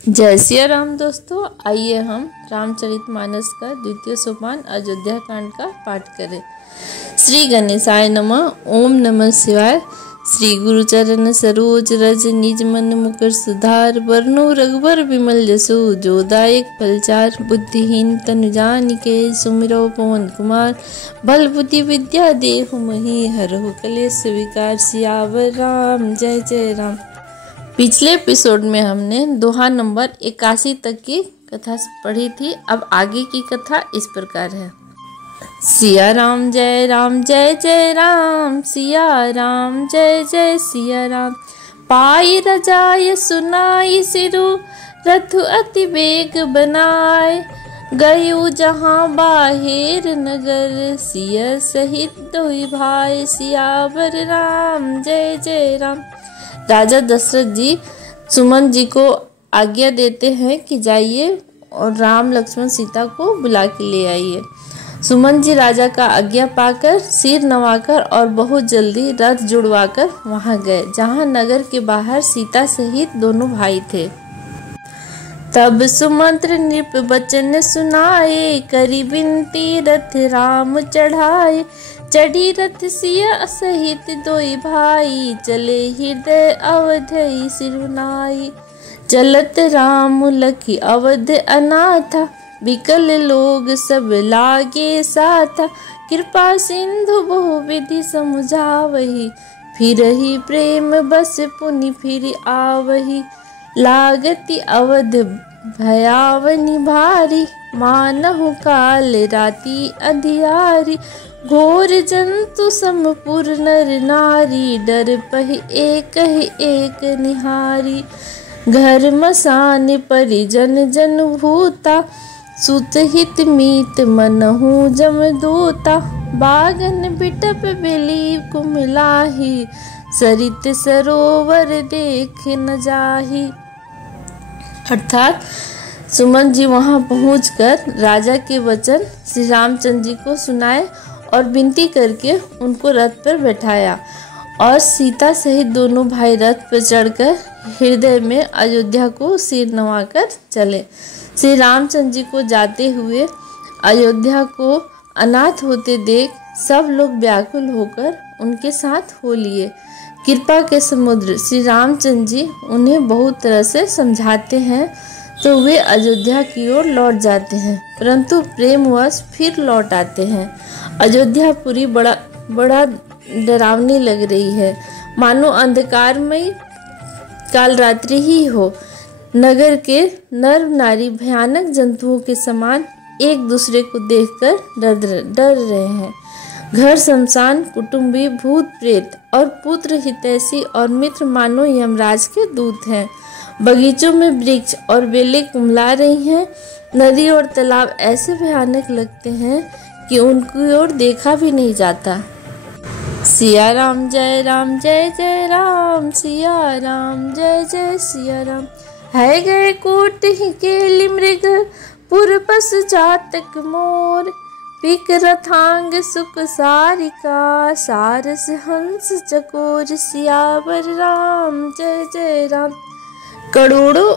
जय सिया राम दोस्तों, आइए हम रामचरितमानस का द्वितीय सोपान अयोध्या कांड का पाठ करें। श्री गणेशाय नमः। ओम नमः शिवाय। श्री गुरुचरण सरोज रज निज मन मुकर सुधार, वरनु रघुबर विमल जसु जो दायक फलचार, बुद्धिहीन तनु जानिके सुमिरो पवन कुमार, बल बुद्धि विद्या देहु महि हरहु कलेश विकार। सियावर राम जय जय राम। पिछले एपिसोड में हमने दोहा नंबर 81 तक की कथा पढ़ी थी। अब आगे की कथा इस प्रकार है। सिया राम जय जय राम, सिया राम जय जय सिया राम। पाई रजाय सुनाई सिरु, रथु अति वेग बनाए, गयु जहाँ बाहेर नगर, सिया सहित दोई भाई। सियावर राम जय जय राम। राजा दशरथ जी सुमन जी को आज्ञा देते हैं कि जाइए और राम लक्ष्मण सीता को बुला के ले आइए। सुमन जी राजा का आज्ञा पाकर सिर नवाकर और बहुत जल्दी रथ जुड़वाकर वहां गए, जहां नगर के बाहर सीता सहित दोनों भाई थे। तब सुमंत्र नृप बचन सुनाए, करी बिनती रथ राम चढ़ाए। चढ़ी रथ सिया सहित दोई भाई, चले हृदय अवधि सिरुनाई। चलत राम लखी अवध अनाथा, विकल लोग सब लागे साथा। कृपा सिंधु बहु विधि समुझावही, फिर ही प्रेम बस पुनि फिर आवही। लागति अवध भयावनी भारी, मानहु काल राति अधियारी। घोर जंतु समपुर नर नारी, डर पहि एक निहारी। घर मसान परिजन जन भूता, सुत हित मीत मनहु जमदूता। बागन बिटप बिली कुमिलाही, सरित सरोवर देख न जाही। अर्थात सुमन जी वहां पहुंचकर राजा के वचन श्री रामचंद्र जी को सुनाए और विनती करके उनको रथ पर बैठाया और सीता सहित दोनों भाई रथ पर चढ़कर हृदय में अयोध्या को सिर नवाकर चले। श्री रामचंद्र जी को जाते हुए अयोध्या को अनाथ होते देख सब लोग व्याकुल होकर उनके साथ हो लिए। कृपा के समुद्र श्री रामचंद्र जी उन्हें बहुत तरह से समझाते हैं तो वे अयोध्या की ओर लौट जाते हैं, परंतु प्रेमवश फिर लौट आते हैं। अयोध्यापुरी बड़ा डरावनी लग रही है, मानो अंधकारमय काल रात्रि ही हो। नगर के नर नारी भयानक जंतुओं के समान एक दूसरे को देखकर डर रहे हैं। घर शमशान, कुटुंबी, भूत प्रेत और पुत्र हितैषी और मित्र मानो यमराज के दूत हैं। बगीचों में वृक्ष और बेलें कुम्हला रही हैं। नदी और तालाब ऐसे भयानक लगते हैं कि उनकी ओर देखा भी नहीं जाता। सिया राम जय जय राम, सिया राम जय जय सिया राम। है गए कोट ही केली मृग, पुर पशु चातक मोर। पिक रथांग सुख सारिका, सारस हंस चकोर। सियावर राम जय जय राम। करोड़ों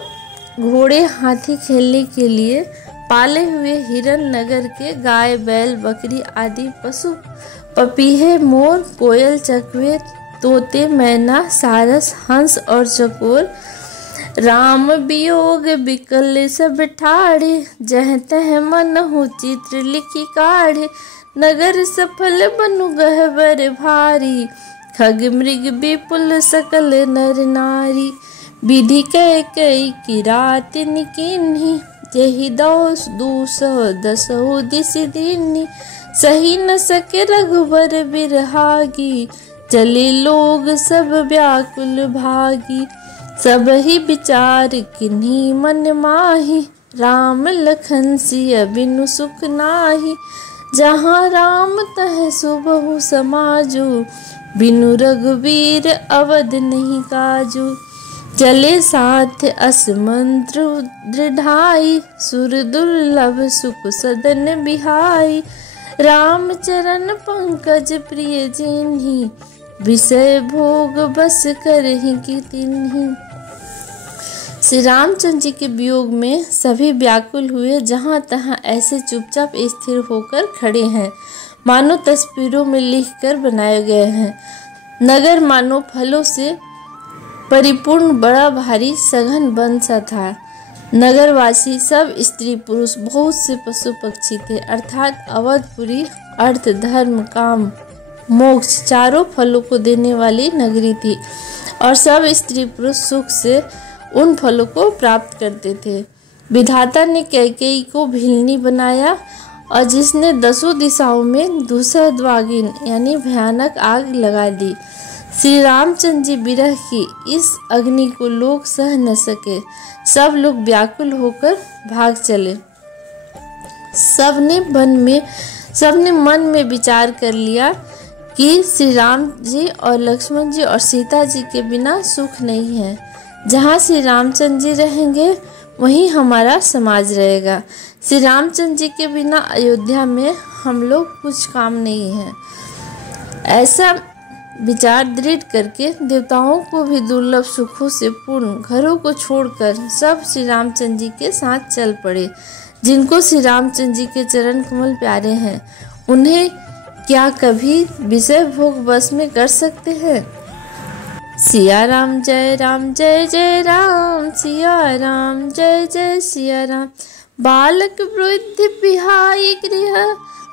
घोड़े हाथी खेलने के लिए पाले हुए हिरन, नगर के गाय बैल बकरी आदि पशु, पपीहे मोर कोयल चकवे तोते मैना सारस हंस और चकोर। राम वियोग विकल सब ठाढ़े, जह तह मनहु चित्र लिखी काढ़े। नगर सफल बनु गहबर भारी, खग मृग विपुल सकल नर नारी। विधि कई किरात निकिन्ही, यही दूसह दसहु दिस दीन्ही। सही न सके रघुबर बिरहागी, चले लोग सब व्याकुल भागी। सब ही विचार किन्हीं मन माही, राम लखन सिय बिनु सुख नाही। जहाँ राम तह सुबहु समाजू, बिनु रघुवीर अवध नहीं काजू। चले साथ अस मंत्र दृढ़ाई, सुर दुर्लभ सुख सदन बिहाई। राम चरण पंकज प्रिय जिन्ही, विषय भोग बस करहि की तिन्ही। श्री रामचंद्र जी के वियोग में सभी व्याकुल हुए, जहाँ तहाँ ऐसे चुपचाप स्थिर होकर खड़े हैं मानो तस्वीरों में लिखकर बनाए गए हैं। नगर मानो फलों से परिपूर्ण बड़ा भारी सघन वन सा था। नगरवासी सब स्त्री पुरुष, बहुत से पशु पक्षी थे, अर्थात अवधपुरी अर्थ धर्म काम मोक्ष चारों फलों को देने वाली नगरी थी और सब स्त्री पुरुष सुख से उन फलों को प्राप्त करते थे। विधाता ने कैकेयी को भिलनी बनाया और जिसने 10 दिशाओं में दूसरद्वागिन यानी भयानक आग लगा दी। श्री रामचंद्र जी विरह की इस अग्नि को लोग सह न सके, सब लोग व्याकुल होकर भाग चले। सबने मन में विचार कर लिया कि श्री राम जी और लक्ष्मण जी और सीता जी के बिना सुख नहीं है। जहाँ श्री रामचंद्र जी रहेंगे वहीं हमारा समाज रहेगा। श्री रामचंद्र जी के बिना अयोध्या में हम लोग कुछ काम नहीं है। ऐसा विचार दृढ़ करके देवताओं को भी दुर्लभ सुखों से पूर्ण घरों को छोड़कर सब श्री रामचंद्र जी के साथ चल पड़े। जिनको श्री रामचंद्र जी के चरण कमल प्यारे हैं, उन्हें क्या कभी विषय भोग वश में कर सकते हैं। सिया राम जय जय राम, सिया राम जय जय सिया राम। बालक वृद्ध बिहाई गृह,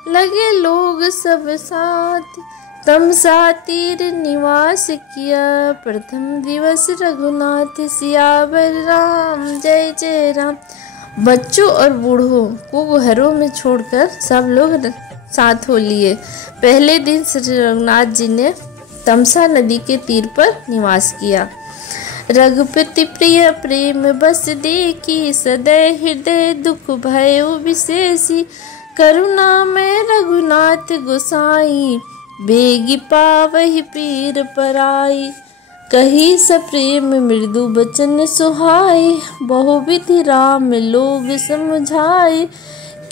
लगे लोग सब साथ। तमसा तीर निवास किया, प्रथम दिवस रघुनाथ। सियावर राम जय जय राम। बच्चों और बूढ़ों को घरों में छोड़कर सब लोग साथ हो लिए। पहले दिन श्री रघुनाथ जी ने तमसा नदी के तीर पर निवास किया। रघुपति प्रिय प्रेम बस देखी, सदैव हृदय दुख भयो विशेषी। करुणा में रघुनाथ गोसाई, बेगी पावहि पीर पराई। कही सप्रेम मृदु बचन सुहाई, बहुविधि राम लोग समझाए।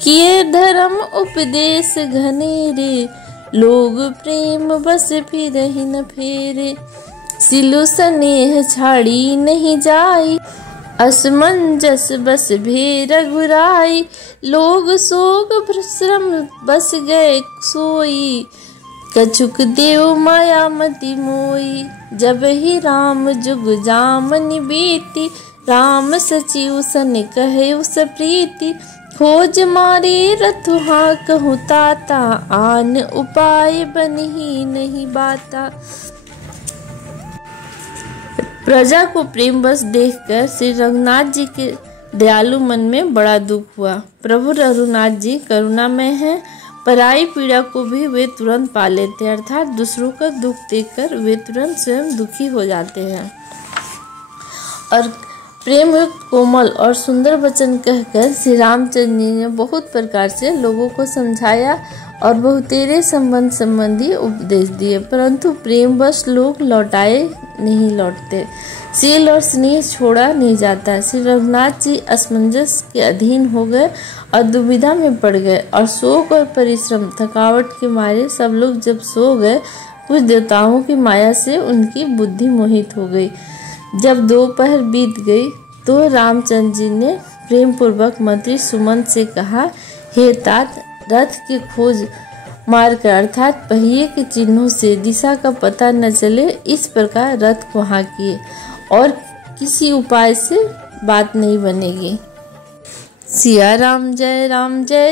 किए धर्म उपदेश घनेरे, लोग प्रेम बस फिरहि न फेरे। सिलु स्नेह छाड़ी नहीं जाई, असमंजस बस भे रघुराई। लोग सोग श्रम बस गए सोई, कछुक देव माया मति मोई। जब ही राम जुग जामनि बीती, राम सचिव सन कहे उस प्रीति। खोज मारे रथुहा कहु ताता, आन उपाय बनहि नहीं बाता। प्रजा को प्रेम बस देखकर श्री रघुनाथ जी के दयालु मन में बड़ा दुख हुआ। प्रभु रघुनाथ जी करुणामय हैं, पराई पीड़ा को भी वे तुरंत पा लेते हैं, अर्थात दूसरों का दुख देखकर वे तुरंत स्वयं दुखी हो जाते हैं। और प्रेम कोमल और सुंदर वचन कहकर श्री रामचंद्र जी ने बहुत प्रकार से लोगों को समझाया और बहुतेरे संबंध संबंधी उपदेश दिए, परंतु प्रेमवश लोग लौटाए नहीं लौटते। सील और स्नेह छोड़ा नहीं जाता। श्री रघुनाथ जी असमंजस के अधीन हो गए और दुविधा में पड़ गए और शोक और परिश्रम थकावट के मारे सब लोग जब सो गए, कुछ देवताओं की माया से उनकी बुद्धि मोहित हो गई। जब दोपहर बीत गई तो रामचंद्र जी ने प्रेम पूर्वक मंत्री सुमंत से कहा, हे तात, रथ की खोज मारकर अर्थात पहिए के चिन्हों से दिशा का पता न चले, इस प्रकार रथ को हाँकिए और किसी उपाय से बात नहीं बनेगी। सिया राम जय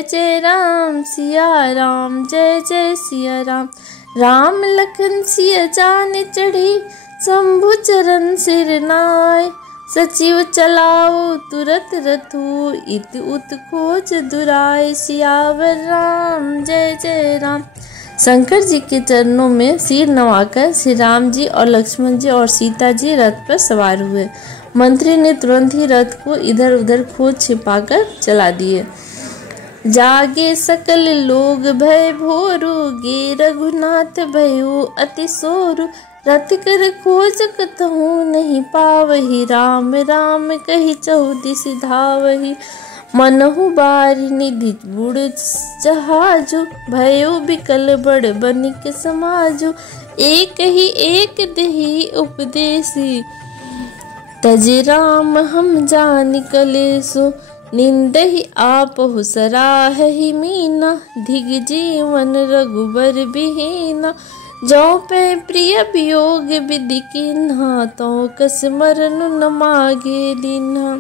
जय राम, सिया राम जय जय सिया राम। राम लखन सिया जान चढ़ी, शंभु चरण सिर नाय। सचिव चलाओ तुरत रथु, इत उत खोज दुराय। सियावर राम जय जय राम। शंकर जी के चरणों में सिर नवाकर श्री राम जी और लक्ष्मण जी और सीता जी रथ पर सवार हुए। मंत्री ने तुरंत ही रथ को इधर उधर खोज छिपाकर चला दिए। जागे सकल लोग भय भोरु, गे रघुनाथ भयो अति सोरु। रथ कर खोज कतहु नहीं पावही, राम राम कही चौदिस धावही। मनहु बारि निधि बुढ़ जहाजु, भयो बिकल बड़ बनिक समाजु। एक ही एक देहि उपदेसी, तजे राम हम जान कलेसु, निंदहि आपहु सराहहि मीना, धिग जीवन रघुबर बिहीना, जो पे प्रिय वियोग विधि कीन्हा, तो कस मरन न मागे दीन्हा।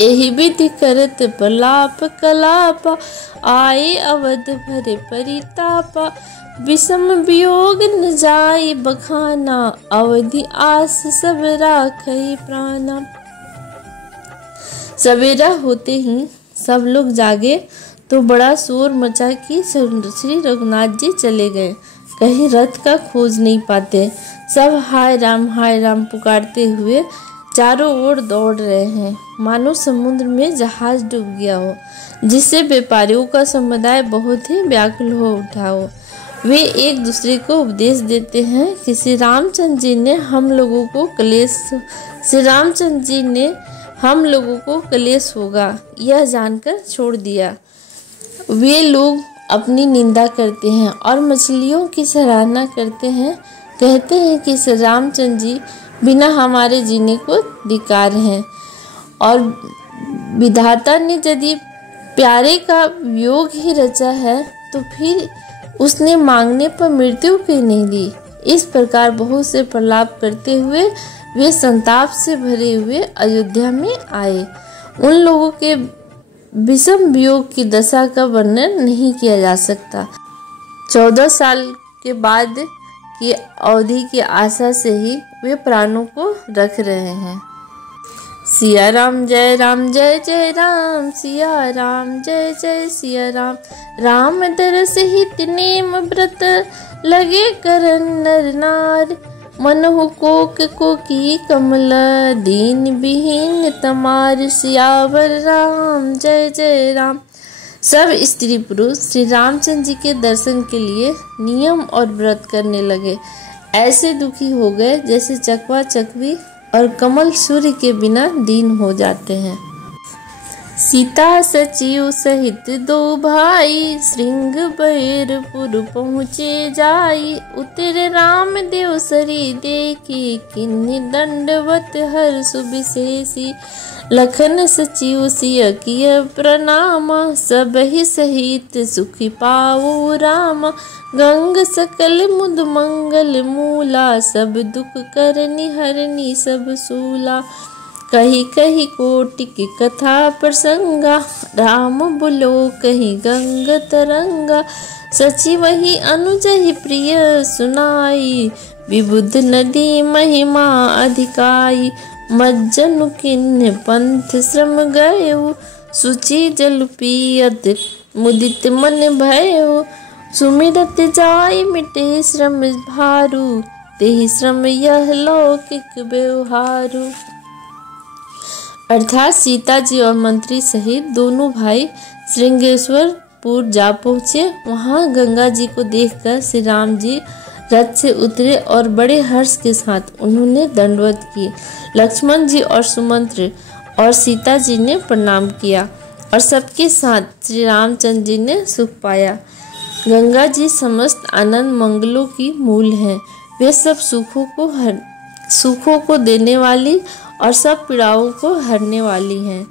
एहि विधि करत प्रलाप कलापा, आए अवध भरे परितापा, विषम वियोग न जाय बखाना, अवधि आस सब राखई प्राणा। सवेरा होते ही सब लोग जागे तो बड़ा शोर मचा कि श्री रघुनाथ जी चले गए, कहीं रथ का खोज नहीं पाते। सब हाय राम पुकारते हुए चारों ओर दौड़ रहे हैं, मानो समुद्र में जहाज डूब गया हो, जिससे व्यापारियों का समुदाय बहुत ही व्याकुल हो उठा हो। वे एक दूसरे को उपदेश देते हैं कि श्री रामचंद्र जी ने हम लोगों को कलेश होगा यह जानकर छोड़ दिया। वे लोग अपनी निंदा करते हैं और मछलियों की सराहना करते हैं, कहते हैं कि श्री रामचंद्र जी बिना हमारे जीने को धिक्कार हैं, और विधाता ने यदि प्यारे का वियोग ही रचा है तो फिर उसने मांगने पर मृत्यु क्यों नहीं दी। इस प्रकार बहुत से प्रलाप करते हुए वे संताप से भरे हुए अयोध्या में आए। उन लोगों के विषम वियोग की दशा का वर्णन नहीं किया जा सकता। 14 साल के बाद की अवधि की आशा से ही वे प्राणों को रख रहे हैं। सिया राम जय जय राम, सिया राम जय जय सिया राम। राम दरस हित नेम व्रत, लगे करन नर नार। मनहु को की कमल, दीन विहीन तमार। सियावर राम जय राम। सब स्त्री पुरुष श्री रामचंद्र जी के दर्शन के लिए नियम और व्रत करने लगे। ऐसे दुखी हो गए जैसे चकवा चकवी और कमल सूर्य के बिना दीन हो जाते हैं। सीता सचिव सहित दो भाई, श्रृंग बैरपुर पहुँचे जाई। उतरे राम देव सरी देखी, किन्नी दंडवत हर्ष विशेषी। लखन सचिव सिय किय प्रणाम, सब ही सहित सुखी पाऊ राम। गंग सकल मुद मंगल मूला, सब दुख करनी हरनी सब सूला। कही कही कोटि की कथा प्रसंगा, राम बोलो कही गंग तरंगा। सचिव ही अनुज ही प्रिय सुनाई, विबुध नदी महिमा अधिकाई। मज्जनु किन्ह पंथ श्रम गयो, सुचि जल पियत मुदित मन भयो। सुमिरत जाय मिटे श्रम भारू, तेहि श्रम यह लौकिक व्यवहारू। अर्थात सीता जी और मंत्री सहित दोनों भाई श्रृंगेश्वरपुर जा पहुँचे। वहाँ गंगा जी को देखकर श्री राम जी रथ से उतरे और बड़े हर्ष के साथ उन्होंने दंडवत की। लक्ष्मण जी और सुमंत्र और सीता जी ने प्रणाम किया और सबके साथ श्री रामचंद्र जी ने सुख पाया। गंगा जी समस्त आनंद मंगलों की मूल हैं। वे सब सुखों को देने वाली और सब पीड़ाओं को हरने वाली हैं।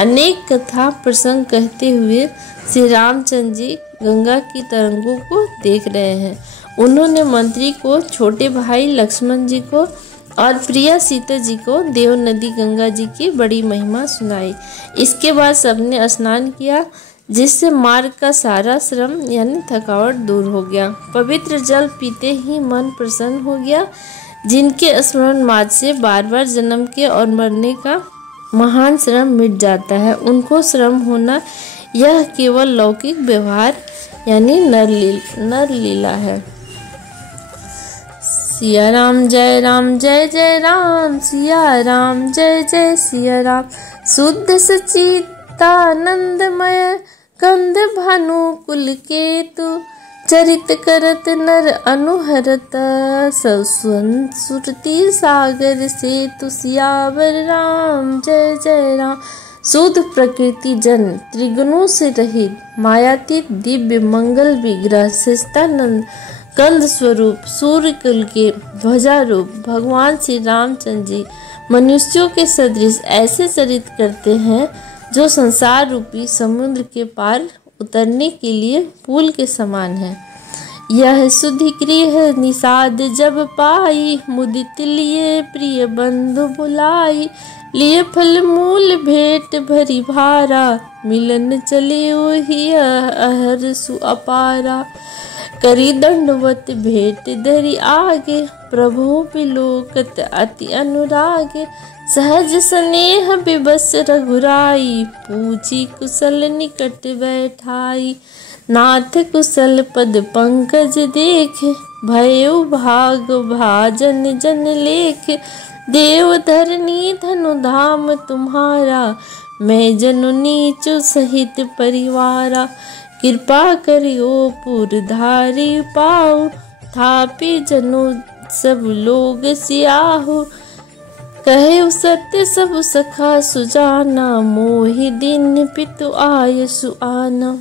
अनेक कथा प्रसंग कहते हुए श्री रामचंद्र जी गंगा की तरंगों को देख रहे हैं। उन्होंने मंत्री को, छोटे भाई लक्ष्मण जी को और प्रिया सीता जी को देव नदी गंगा जी की बड़ी महिमा सुनाई। इसके बाद सबने स्नान किया, जिससे मार्ग का सारा श्रम यानी थकावट दूर हो गया। पवित्र जल पीते ही मन प्रसन्न हो गया। जिनके स्मरण मात्र से बार बार जन्म के और मरने का महान श्रम मिट जाता है, उनको श्रम होना यह केवल लौकिक व्यवहार यानी नर लीला है। सिया राम जय राम, सिया राम जय जय सिया राम। शुद्ध सचितानंदमय, कंद भानु कुल केतु। चरित करत नर अनुहरत, सुरति सागर से तुसियावर राम जय राम। शुद्ध प्रकृति जन, त्रिगुणों से रहित, मायातीत दिव्य मंगल विग्रह, शिष्टानंद कंद स्वरूप, सूर्य कुल के ध्वजा रूप भगवान श्री रामचंद्र जी मनुष्यों के सदृश ऐसे चरित करते हैं जो संसार रूपी समुद्र के पार उतरने के लिए पुल के समान है। यह सुधि गृह निषाद जब पाई, मुदित लिए प्रिय बंधु बुलाई। लिए फल मूल भेंट भरी भारा, मिलन चले ओहि अहर सु अपारा। करी दंडवत भेंट धरी आगे, प्रभु बिलोकत अति अनुरागे। सहज स्नेह विवश रघुराई, पूछी कुशल निकट बैठाई। नाथ कुशल पद पंकज देख, भयो भाग भाजन जन लेख। देव धरनी धनु धाम तुम्हारा, मैं जनु नीचु सहित परिवारा। कृपा करियो पुर धारी पाऊ, थापी जनु सब लोग सियाहु। कहे सत्य सब सखा सुजाना, मोहि दिन पितु आय सुआना।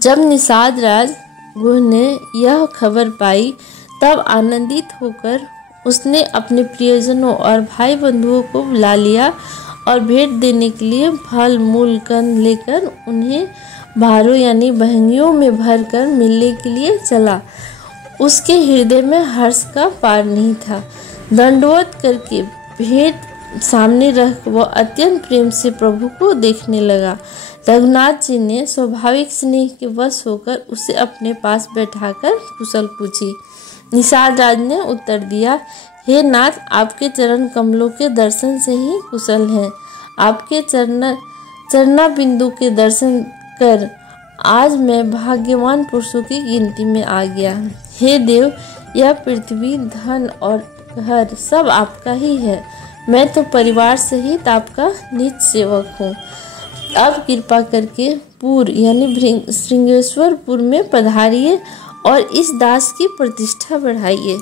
जब निषाद राज गुह ने यह खबर पाई तब आनंदित होकर उसने अपने प्रियजनों और भाई बंधुओं को बुला लिया और भेंट देने के लिए फल मूल कंद लेकर उन्हें भारों यानी बहंगियों में भरकर मिलने के लिए चला। उसके हृदय में हर्ष का पार नहीं था। दंडवत करके भेंट सामने रख वह अत्यंत प्रेम से प्रभु को देखने लगा। रघुनाथ जी ने स्वाभाविक स्नेह के वश होकर उसे अपने पास बैठाकर कुशल पूछी। निषाद राज ने उत्तर दिया, हे नाथ, आपके चरण कमलों के दर्शन से ही कुशल हैं। आपके चरना बिंदु के दर्शन कर आज मैं भाग्यवान पुरुषों की गिनती में आ गया। हे देव, यह पृथ्वी, धन और घर सब आपका ही है। मैं तो परिवार सहित आपका निज सेवक हूँ। अब कृपा करके पुर यानी श्रृंगेश्वरपुर में पधारिए और इस दास की प्रतिष्ठा बढ़ाइए,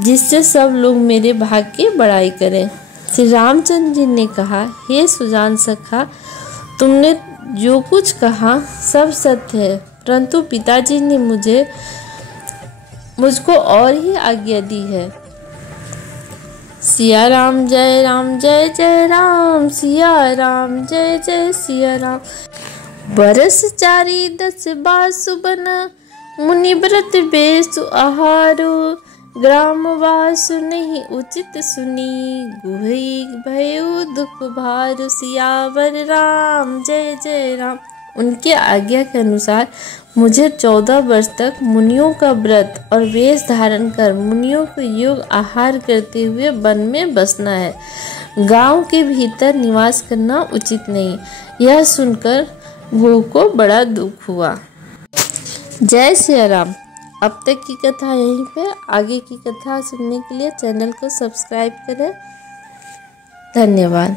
जिससे सब लोग मेरे भाग्य की बड़ाई करें। श्री रामचंद्र जी ने कहा, हे सुजान सखा, तुमने जो कुछ कहा सब सत्य है, परंतु पिताजी ने मुझको और ही आज्ञा दी है। सिया राम जय जय राम, सिया राम जय जय सिया राम। बरस चारी 10 बासु बना, मुनि व्रत बेसु आहारो। ग्राम वासु नहीं उचित सुनी, गुहि भयो दुख भार। सियावर राम जय राम। उनके आज्ञा के अनुसार मुझे 14 वर्ष तक मुनियों का व्रत और वेश धारण कर मुनियों को योग आहार करते हुए वन में बसना है। गांव के भीतर निवास करना उचित नहीं। यह सुनकर गुह को बड़ा दुख हुआ। जय श्री राम। अब तक की कथा यहीं पे, आगे की कथा सुनने के लिए चैनल को सब्सक्राइब करें। धन्यवाद।